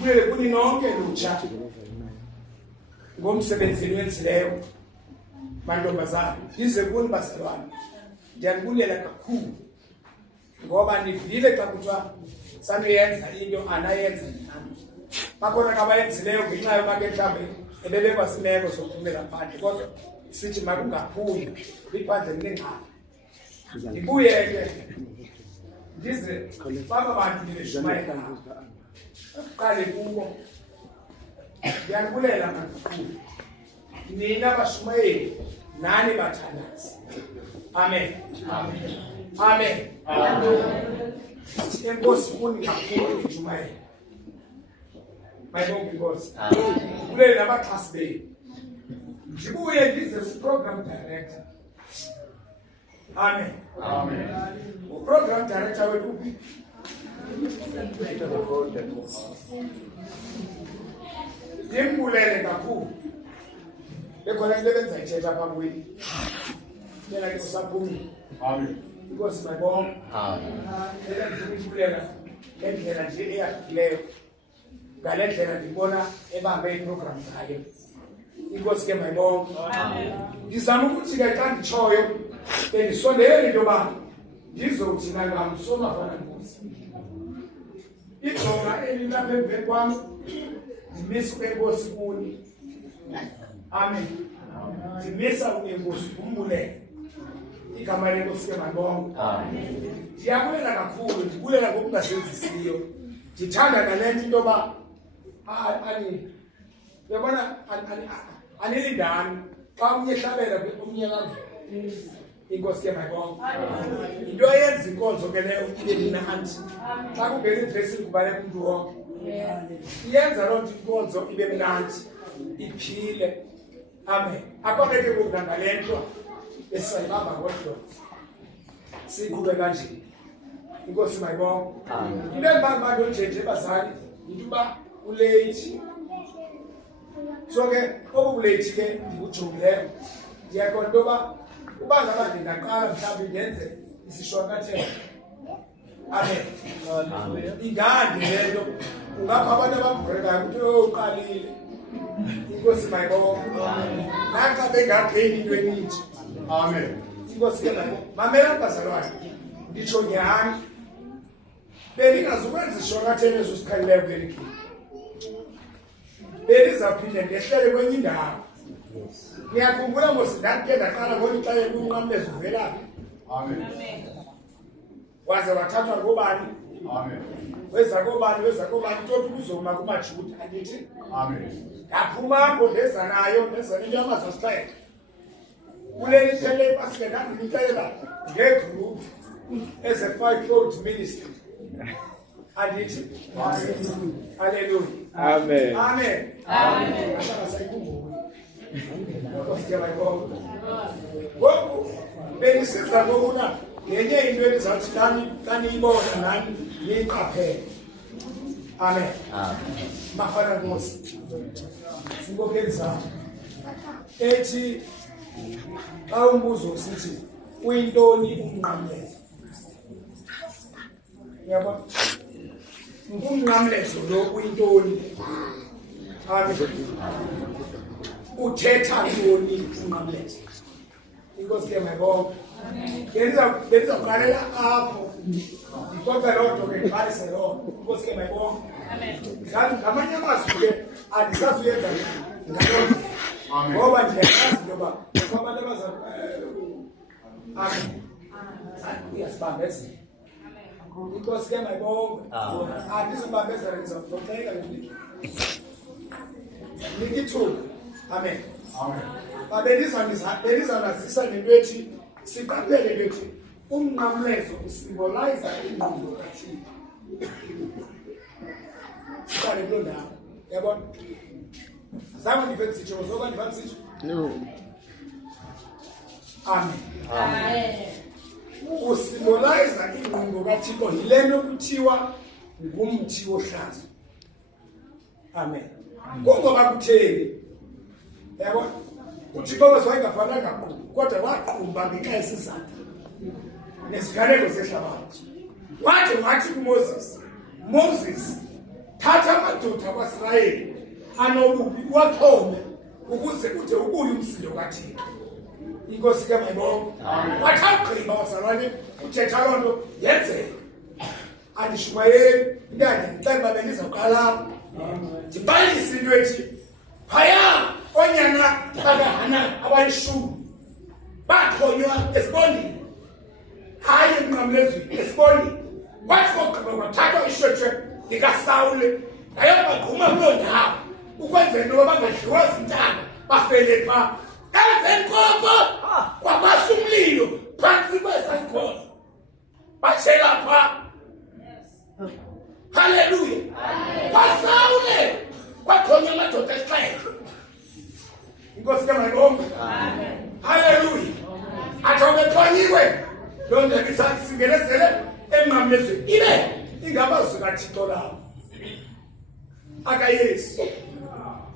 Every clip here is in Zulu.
Kuye kuni nonke lutsha ngomsebenzini wenzileyo mantombazana ize kuni bazalwane ndiyanibulela kakhulu ngoba nivile xa kuthiwa sanuyenza into anayenza nami bakhona kabayenzileyo ngenxa yoba ke mhlawumbe ebebekwasimeko sokuphumela phandle kodwa sithi makungaphumi liphandle linengxaki ndibuye ke ndize baba bantu ndibeshumayela uqale kubo ndiyanibulela kakhulu nina bashumayeli nani bathandazi amen amen enkosi kuni kakhulu ngishumayela mayibonke inkosi kulele nabaxhasi benu ndibuye ndize ku-program director amen u-program director wethu uphi ndimbulele kakhulu bekhona into ebenzayithetha apha kwini yena ke usaphumile inkosi mayibonke ela ndifuna ukubulela ngendlela nje eyahlukileyo ngale ndlela ndibona ebambe iprogram zayo inkosi ke mayibonke ndizama ukuthi ke xa nditshoyo bendisondele into yoba ndizothi nangamsomafana nkosi ijonga elilapha emveni kwam ndimisa enkosi kuni amen ndimisa enkosi kumbulele igama lenkosi ke mayibonke ndiyabulela kakhulu ndibulela ngokungasenzisiyo ndithanda nale nto into yoba uyabona anilindani xa umnye ehlabela omnye kangela inkosi ke mayibonke into eyenza inkonzo ke leyo ibe nina anti xa kungena idresi kubaleka umntu wonke iyenza loo nto inkonzo ibe mnandi iphile amen akoneke ngoku nangale nto esayibamba ngodlozi siyiqhube kanje inkosi mayibonke into endibamba ntonjenje bazali yinto uba ulate so ke obu bulate ke ndikujongileyo ndiyaqonda into yoba uba ngaba ndingaqala mhlawumbi ndenze isishwankathelo amen ingandi le nto ungapha abantu ababhurekayo ukuthi uqalile inkosi mayibonke naxa bengaqheli into eninji amen inkosi ke mamela bazalwane nditsho nyhani bendingazukwenza ishwankathelo eso sikhalileyo kuleli khini bendizawuphinde ndehlele kwenye indawo niyakhumbula mos ndandike ndaqala ngolixelela umnqamlezo uvelaphi waze wathathwa ngobani weza kobani toti kuzoma kumajuda andithi ndaphuma apho ndeza nayo ndeza nento yamazasixele kuleli phele ipasike ndandinixelela ngegroup eze-5-fold ministry andithi haleluya amen ahlala sayikhumbula ngoku bendisiza ngokuna ngenye into endizawuthi kaniyibona nani niyiqaphele amen bafana nkosi sinkokheli zam ethi xa umbuzo usithi uyintoni umnqamlezo uyabona ngumnqamlezo lo uyintoni amen uthetha ntoni umnqamlezo inkosi ke mayibonke bendizawuqalela apho ndikope loo nto ke ndibalise loo nto inkosi ke mayibonke ngamanye amazwi ke andisazuyenza ngaloo nto ngoba ndiyayazi into yoba abantu amen uyasibambezela inkosi ke mayibonke andizibambezela ndizawuxoxeka nikithuba amen bendizanazisa nento ethi siqaphele bethi umnqamlezo usimboliza ingqondo kathixo siqale kuloo ndawo yabona zange ndive ndisitsho zoba ndiva ndisitsho amen usimboliza ingqondo kathixo yile nto kuthiwa ngumthi wohlazo amen kungoba kutheni yabona uthixo wethu wayengafanelanga qumba kodwa waqumba ngenxa yesizathu nesiganeko sehlabathi wathi kuMoses amadoda akwaSirayeli anobubi wathome ukuze ude ubuye umsindo kaThixo. Inkosi ke mayibonke. Wathi awugqiba wazalwane uthetha loo nto yenzeke. Andishumayeli intande ndixele uba bendizawuqala ndibalise into ethi phaya oonyana bakaHana abayishumi baxhonywa esibondeni, hayi emnqamlezweni esibondeni. Kwathi kokugqiba kwathathwa ishweshwe likaSawule yayobagquma kuloo ndawo ukwenzela into yoba bangadliwa zintaba bafele phaa. Emveni koko kwabasa umlilo phantsi kwesakhono batshela phaa. Haleluya. KwaSawule kwaxhonywa amadoda esixhenxe. Inkosi ke mayibonke. Haleluya. Athi obexhonyiwe loo nto ibisingelezele emnqamlezweni ibe ingabazwi kaThixo lawo akaYesu.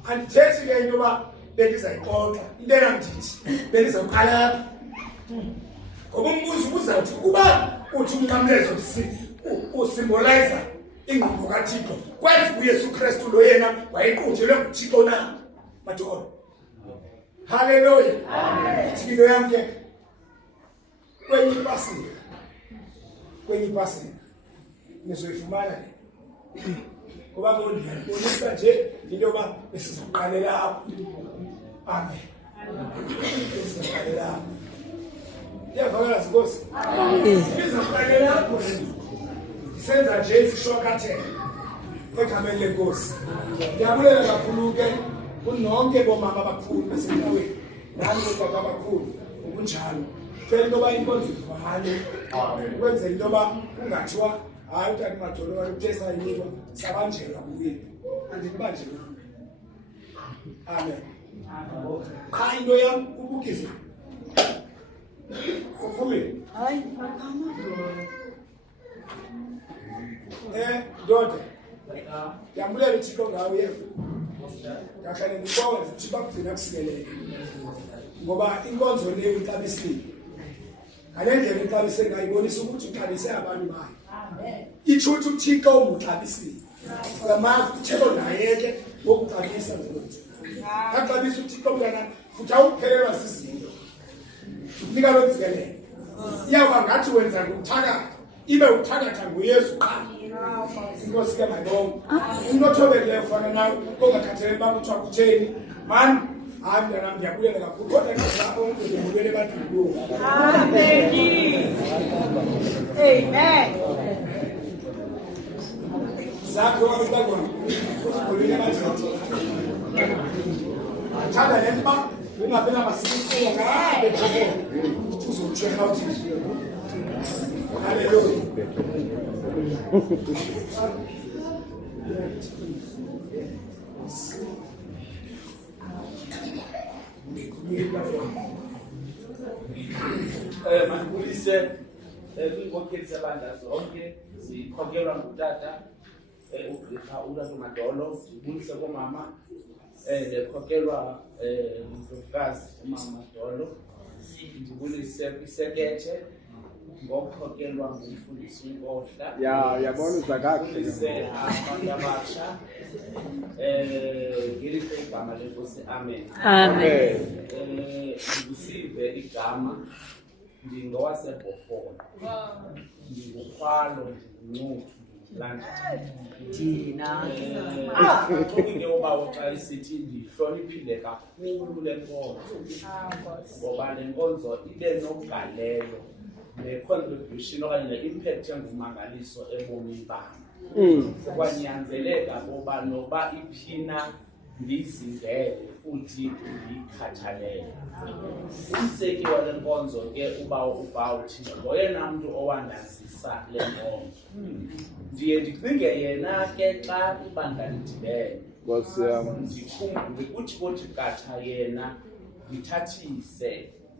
Andithethi ke into yoba bendizayixoxa into engandithi bendizawuqala apha, ngoba umbuzo ubuzawuthi ukuba uthi umnqamlezo usimboliza ingqondo kaThixo, kwenza uYesu Kristu lo yena wayequnjelwe nguThixo na madoda. Haleluya. Ithilo yam ke kwenye ipasika nizoyifumana le, ngoba ndiyabonisa nje into yoba besizoqalela apho. Amen. Besizoqalela apho. Iyavakala zinkosi. Sizoqalela apho senza nje isishwakathelo egameni lenkosi. Ndiyabulela kakhulu ke kunonke bomama abakhulu basecaweni nami botata abakhulu ngokunjalo. Cela into yoba inkonzo ivale ukwenzela into yoba kungathiwa hayi utata Madolo uthe sayinikwa sabanjelwa kuye. Andinibanjelwa. Amen. Qha into yam ubukize ufumile. Hayi ndoda ndiyambulela uThixo ngawe yena. Ngahlale ndibonga uThixo akugcina kusikelele, ngoba inkonzo leyo ixabisile. Ngale ndlela ixabise ngayibonisa ukuthi uxabise abantu bayo. Itsho ukuthi uThixo umuxabisile. Ngamazi uThixo naye ke wokuxabisa ngokuthi axabisa uThixo mntana futhi awuphelelwa sizinto. Nika lo ntsikelelo. Iyawuba ngathi wenza ngokuthakatha ibe uthakatha nguYesu qha. Inkosi ke mayibonke. Umuntu othobekileyo ufana nawe ongakhathaleli uba kuthiwa kutheni mani. Hayi mntanam ndiyabulela kakhulu kodwa ngazapho ungibulele ebantwini kuwo. Amen. Amen. Zakho wabekakona uzibulele ebantwini. Thanda le nto uba ungabe namasikusiya ngabe Jehova uzomtshekha uthi haleluya. Mandibulise kwiinkokheli zabandla zonke zikhokelwa ngutata uGqirha uLato Madolo. Ndibulise koomama ndikhokelwa ngumhlolokazi umama Madolo. Ndibulise kwisekethe ngokukhokelwa ngumfundisi uNkohla. Yabona uzakakhe. Ndibulise abantu abasha ngelihle igama lenkosi. Amen. Amen. Ndisive igama ndingowasebhofolo, ndingukhwalo, ndinguncuthu, ndingulanjake uba xa isithi ndihloniphile kakhulu le nkonzo, ngoba le nkonzo ibe nogalelo ne-contribution okanye ne-impact engumangaliso ebomini bam. Kwanyanzeleka ngoba noba iphina ndiyizingele futhi ndiyikhathalele. Umseki wale nkonzo ke uthi ngoyena mntu owandazisa le nkonzo. Ndiye ndicinge yena ke xa ibandla lidibene ndikuthi kothi qatha yena ndithathise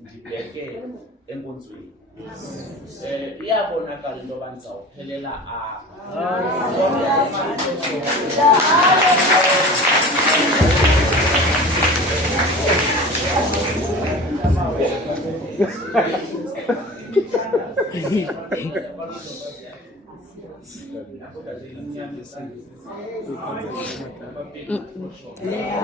ndibheke enkonzweni. Iyabonakala into yoba ndizawuphelela apha. kodwa nje imnyama esandisi Leya